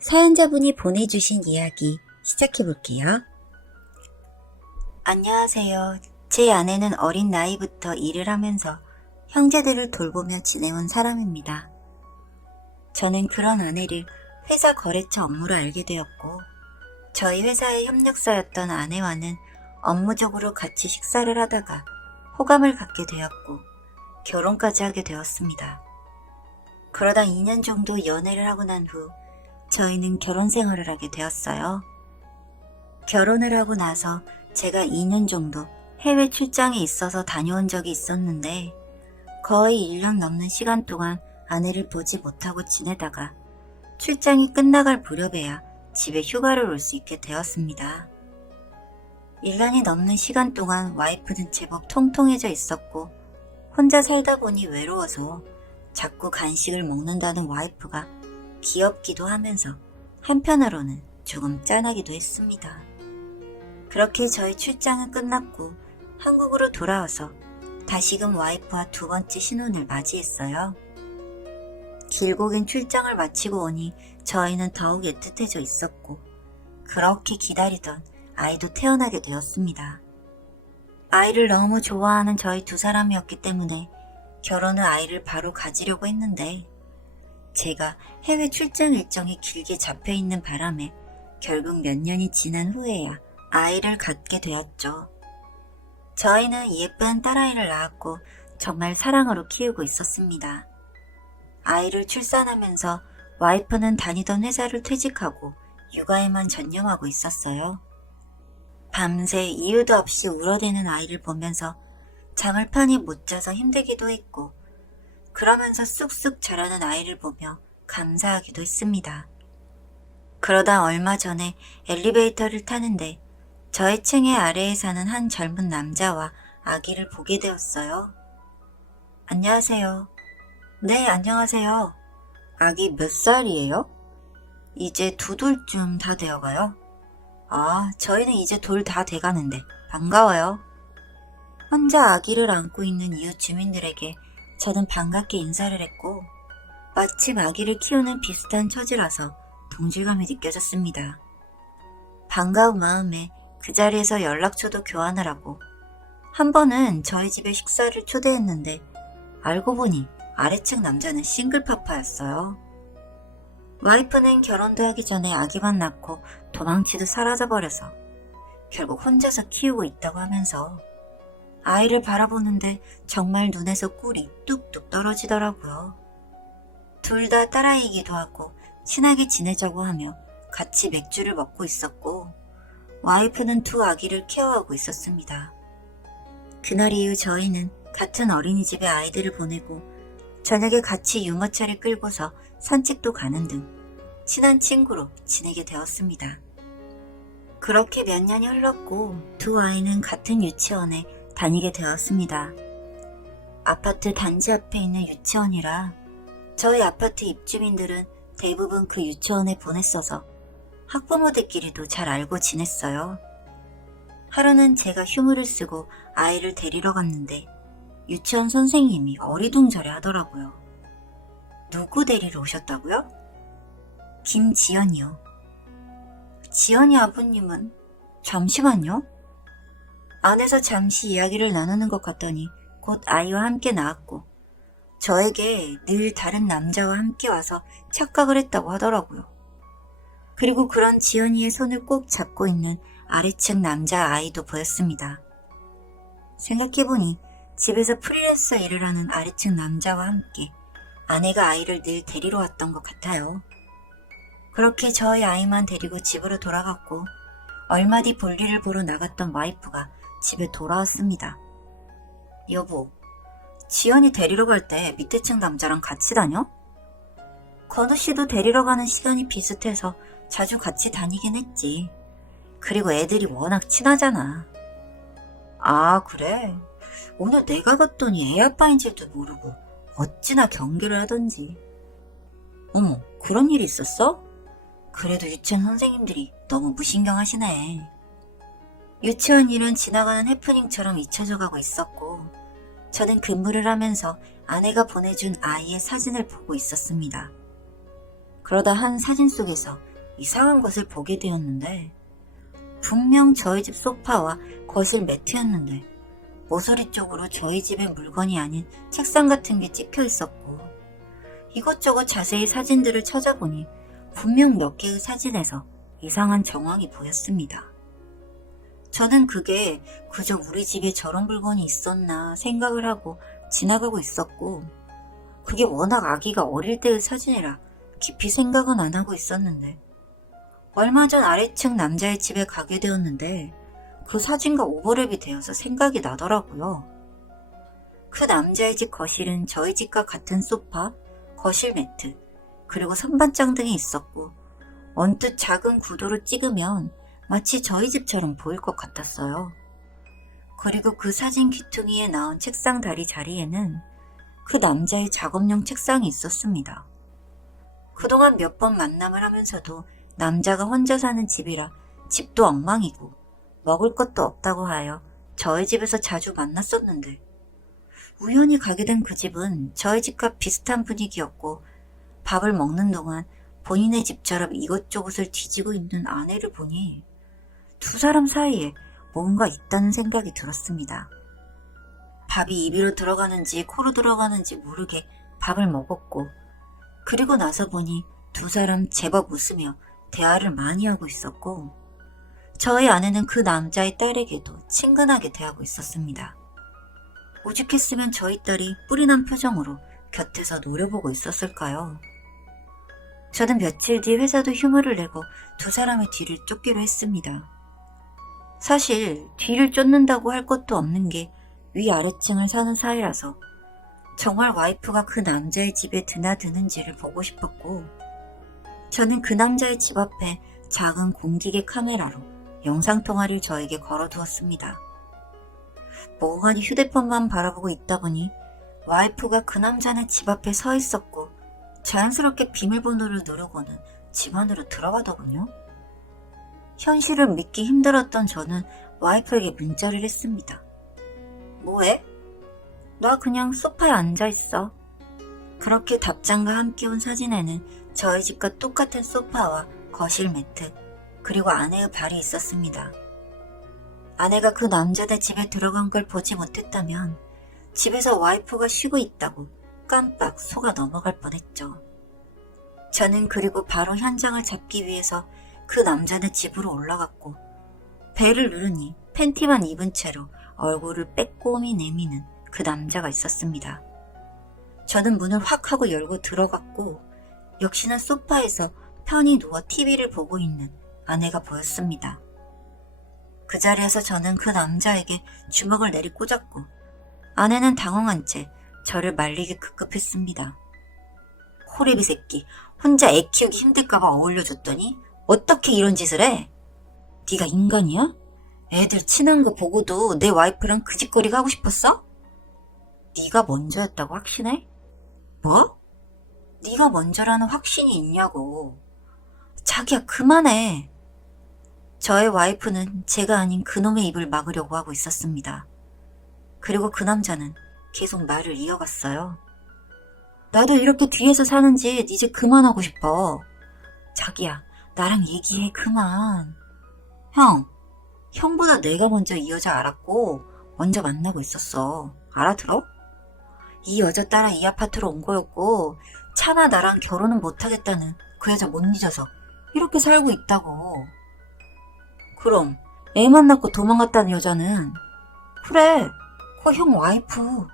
사연자분이 보내주신 이야기 시작해볼게요. 안녕하세요. 제 아내는 어린 나이부터 일을 하면서 형제들을 돌보며 지내온 사람입니다. 저는 그런 아내를 회사 거래처 업무로 알게 되었고, 저희 회사의 협력사였던 아내와는 업무적으로 같이 식사를 하다가 호감을 갖게 되었고, 결혼까지 하게 되었습니다. 그러다 2년 정도 연애를 하고 난 후 저희는 결혼 생활을 하게 되었어요. 결혼을 하고 나서 제가 2년 정도 해외 출장에 있어서 다녀온 적이 있었는데 거의 1년 넘는 시간 동안 아내를 보지 못하고 지내다가 출장이 끝나갈 무렵에야 집에 휴가를 올 수 있게 되었습니다. 1년이 넘는 시간 동안 와이프는 제법 통통해져 있었고 혼자 살다 보니 외로워서 자꾸 간식을 먹는다는 와이프가 귀엽기도 하면서 한편으로는 조금 짠하기도 했습니다. 그렇게 저희 출장은 끝났고 한국으로 돌아와서 다시금 와이프와 두 번째 신혼을 맞이했어요. 길고 긴 출장을 마치고 오니 저희는 더욱 애틋해져 있었고 그렇게 기다리던 아이도 태어나게 되었습니다. 아이를 너무 좋아하는 저희 두 사람이었기 때문에 결혼 후 아이를 바로 가지려고 했는데 제가 해외 출장 일정이 길게 잡혀있는 바람에 결국 몇 년이 지난 후에야 아이를 갖게 되었죠. 저희는 예쁜 딸아이를 낳았고 정말 사랑으로 키우고 있었습니다. 아이를 출산하면서 와이프는 다니던 회사를 퇴직하고 육아에만 전념하고 있었어요. 밤새 이유도 없이 울어대는 아이를 보면서 잠을 편히 못 자서 힘들기도 했고 그러면서 쑥쑥 자라는 아이를 보며 감사하기도 했습니다. 그러다 얼마 전에 엘리베이터를 타는데 저의 층의 아래에 사는 한 젊은 남자와 아기를 보게 되었어요. 안녕하세요. 네, 안녕하세요. 아기 몇 살이에요? 이제 2돌쯤 다 되어가요. 아, 저희는 이제 돌 다 돼가는데 반가워요. 혼자 아기를 안고 있는 이웃 주민들에게 저는 반갑게 인사를 했고 마침 아기를 키우는 비슷한 처지라서 동질감이 느껴졌습니다. 반가운 마음에 그 자리에서 연락처도 교환을 하고 한 번은 저희 집에 식사를 초대했는데 알고 보니 아래층 남자는 싱글파파였어요. 와이프는 결혼도 하기 전에 아기만 낳고 도망치듯 사라져버려서 결국 혼자서 키우고 있다고 하면서 아이를 바라보는데 정말 눈에서 꿀이 뚝뚝 떨어지더라고요. 둘 다 딸아이이기도 하고 친하게 지내자고 하며 같이 맥주를 먹고 있었고 와이프는 두 아기를 케어하고 있었습니다. 그날 이후 저희는 같은 어린이집에 아이들을 보내고 저녁에 같이 유모차를 끌고서 산책도 가는 등 친한 친구로 지내게 되었습니다. 그렇게 몇 년이 흘렀고 두 아이는 같은 유치원에 다니게 되었습니다. 아파트 단지 앞에 있는 유치원이라 저희 아파트 입주민들은 대부분 그 유치원에 보냈어서 학부모들끼리도 잘 알고 지냈어요. 하루는 제가 휴무를 쓰고 아이를 데리러 갔는데 유치원 선생님이 어리둥절해 하더라고요. 누구 데리러 오셨다고요? 김지연이요. 지연이 아버님은? 잠시만요. 안에서 잠시 이야기를 나누는 것 같더니 곧 아이와 함께 나왔고 저에게 늘 다른 남자와 함께 와서 착각을 했다고 하더라고요. 그리고 그런 지연이의 손을 꼭 잡고 있는 아래층 남자 아이도 보였습니다. 생각해보니 집에서 프리랜서 일을 하는 아래층 남자와 함께 아내가 아이를 늘 데리러 왔던 것 같아요. 그렇게 저희 아이만 데리고 집으로 돌아갔고 얼마 뒤 볼일을 보러 나갔던 와이프가 집에 돌아왔습니다. 여보, 지연이 데리러 갈 때 밑에 층 남자랑 같이 다녀? 건우 씨도 데리러 가는 시간이 비슷해서 자주 같이 다니긴 했지. 그리고 애들이 워낙 친하잖아. 아, 그래? 오늘 내가 갔더니 애 아빠인 줄도 모르고 어찌나 경계를 하던지. 어머, 그런 일이 있었어? 그래도 유치원 선생님들이 너무 무신경하시네. 유치원 일은 지나가는 해프닝처럼 잊혀져 가고 있었고 저는 근무를 하면서 아내가 보내준 아이의 사진을 보고 있었습니다. 그러다 한 사진 속에서 이상한 것을 보게 되었는데 분명 저희 집 소파와 거실 매트였는데 모서리 쪽으로 저희 집의 물건이 아닌 책상 같은 게 찍혀 있었고 이것저것 자세히 사진들을 찾아보니 분명 몇 개의 사진에서 이상한 정황이 보였습니다. 저는 그게 그저 우리 집에 저런 물건이 있었나 생각을 하고 지나가고 있었고 그게 워낙 아기가 어릴 때의 사진이라 깊이 생각은 안 하고 있었는데 얼마 전 아래층 남자의 집에 가게 되었는데 그 사진과 오버랩이 되어서 생각이 나더라고요. 그 남자의 집 거실은 저희 집과 같은 소파, 거실 매트, 그리고 선반장 등이 있었고 언뜻 작은 구도로 찍으면 마치 저희 집처럼 보일 것 같았어요. 그리고 그 사진 귀퉁이에 나온 책상 다리 자리에는 그 남자의 작업용 책상이 있었습니다. 그동안 몇 번 만남을 하면서도 남자가 혼자 사는 집이라 집도 엉망이고 먹을 것도 없다고 하여 저희 집에서 자주 만났었는데 우연히 가게 된 그 집은 저희 집과 비슷한 분위기였고 밥을 먹는 동안 본인의 집처럼 이것저것을 뒤지고 있는 아내를 보니 두 사람 사이에 뭔가 있다는 생각이 들었습니다. 밥이 입으로 들어가는지 코로 들어가는지 모르게 밥을 먹었고 그리고 나서 보니 두 사람 제법 웃으며 대화를 많이 하고 있었고 저희 아내는 그 남자의 딸에게도 친근하게 대하고 있었습니다. 오죽했으면 저희 딸이 뿔이난 표정으로 곁에서 노려보고 있었을까요? 저는 며칠 뒤 회사도 휴무를 내고 두 사람의 뒤를 쫓기로 했습니다. 사실 뒤를 쫓는다고 할 것도 없는 게 위아래층을 사는 사이라서 정말 와이프가 그 남자의 집에 드나드는지를 보고 싶었고 저는 그 남자의 집 앞에 작은 공기계 카메라로 영상통화를 저에게 걸어두었습니다. 멍하니 휴대폰만 바라보고 있다 보니 와이프가 그 남자네 집 앞에 서 있었고 자연스럽게 비밀번호를 누르고는 집 안으로 들어가더군요. 현실을 믿기 힘들었던 저는 와이프에게 문자를 했습니다. 뭐해? 나 그냥 소파에 앉아있어. 그렇게 답장과 함께 온 사진에는 저희 집과 똑같은 소파와 거실 매트 그리고 아내의 발이 있었습니다. 아내가 그 남자네 집에 들어간 걸 보지 못했다면 집에서 와이프가 쉬고 있다고 깜빡 속아 넘어갈 뻔했죠. 저는 그리고 바로 현장을 잡기 위해서 그 남자네 집으로 올라갔고 벨을 누르니 팬티만 입은 채로 얼굴을 빼꼼히 내미는 그 남자가 있었습니다. 저는 문을 확 하고 열고 들어갔고 역시나 소파에서 편히 누워 TV를 보고 있는 아내가 보였습니다. 그 자리에서 저는 그 남자에게 주먹을 내리꽂았고 아내는 당황한 채 저를 말리기 급급했습니다. 호래비 새끼, 혼자 애 키우기 힘들까봐 어울려줬더니 어떻게 이런 짓을 해? 네가 인간이야? 애들 친한 거 보고도 내 와이프랑 그 짓거리 하고 싶었어? 네가 먼저였다고 확신해? 뭐? 네가 먼저라는 확신이 있냐고. 자기야 그만해. 저의 와이프는 제가 아닌 그놈의 입을 막으려고 하고 있었습니다. 그리고 그 남자는 계속 말을 이어갔어요. 나도 이렇게 뒤에서 사는지 이제 그만하고 싶어. 자기야 나랑 얘기해 그만. 형보다 내가 먼저 이 여자 알았고 먼저 만나고 있었어. 알아들어? 이 여자 따라 이 아파트로 온 거였고 차마 나랑 결혼은 못하겠다는 그 여자 못 잊어서 이렇게 살고 있다고. 그럼 애만 낳고 도망갔다는 여자는? 그래, 그 형 와이프.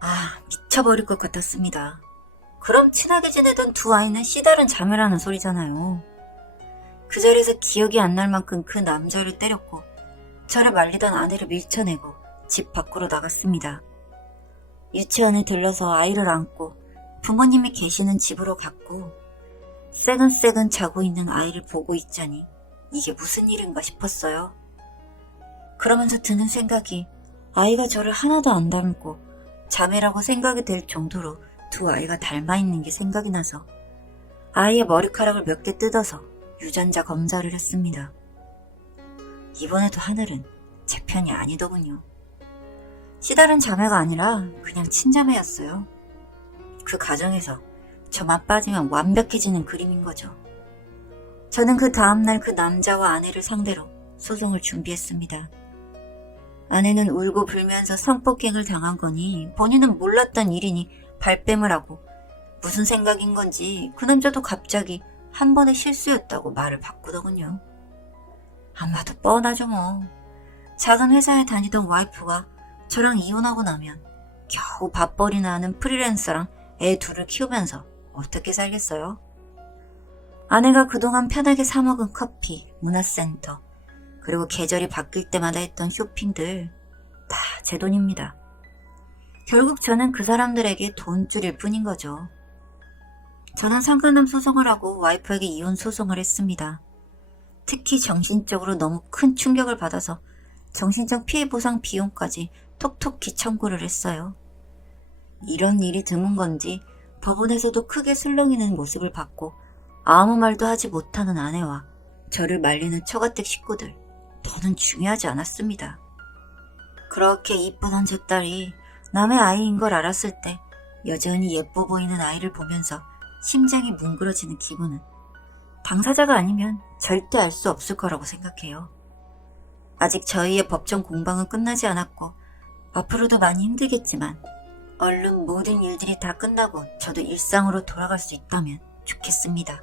아, 미쳐버릴 것 같았습니다. 그럼 친하게 지내던 두 아이는 씨다른 자매라는 소리잖아요. 그 자리에서 기억이 안 날 만큼 그 남자를 때렸고 저를 말리던 아내를 밀쳐내고 집 밖으로 나갔습니다. 유치원에 들러서 아이를 안고 부모님이 계시는 집으로 갔고 새근새근 자고 있는 아이를 보고 있자니 이게 무슨 일인가 싶었어요. 그러면서 드는 생각이 아이가 저를 하나도 안 닮고 자매라고 생각이 될 정도로 두 아이가 닮아 있는 게 생각이 나서 아이의 머리카락을 몇 개 뜯어서 유전자 검사를 했습니다. 이번에도 하늘은 제 편이 아니더군요. 씨다른 자매가 아니라 그냥 친자매였어요. 그 가정에서 저만 빠지면 완벽해지는 그림인 거죠. 저는 그 다음날 그 남자와 아내를 상대로 소송을 준비했습니다. 아내는 울고 불면서 성폭행을 당한 거니 본인은 몰랐던 일이니 발뺌을 하고 무슨 생각인 건지 그 남자도 갑자기 한 번의 실수였다고 말을 바꾸더군요. 아마도 뻔하죠 뭐. 작은 회사에 다니던 와이프가 저랑 이혼하고 나면 겨우 밥벌이나 하는 프리랜서랑 애 둘을 키우면서 어떻게 살겠어요? 아내가 그동안 편하게 사 먹은 커피, 문화센터, 그리고 계절이 바뀔 때마다 했던 쇼핑들 다 제 돈입니다. 결국 저는 그 사람들에게 돈줄일 뿐인 거죠. 저는 상간남 소송을 하고 와이프에게 이혼 소송을 했습니다. 특히 정신적으로 너무 큰 충격을 받아서 정신적 피해 보상 비용까지 톡톡히 청구를 했어요. 이런 일이 드문 건지 법원에서도 크게 술렁이는 모습을 봤고 아무 말도 하지 못하는 아내와 저를 말리는 처가댁 식구들 더는 중요하지 않았습니다. 그렇게 이쁘던 제 딸이 남의 아이인 걸 알았을 때 여전히 예뻐 보이는 아이를 보면서 심장이 뭉그러지는 기분은 당사자가 아니면 절대 알 수 없을 거라고 생각해요. 아직 저희의 법정 공방은 끝나지 않았고 앞으로도 많이 힘들겠지만 얼른 모든 일들이 다 끝나고 저도 일상으로 돌아갈 수 있다면 좋겠습니다.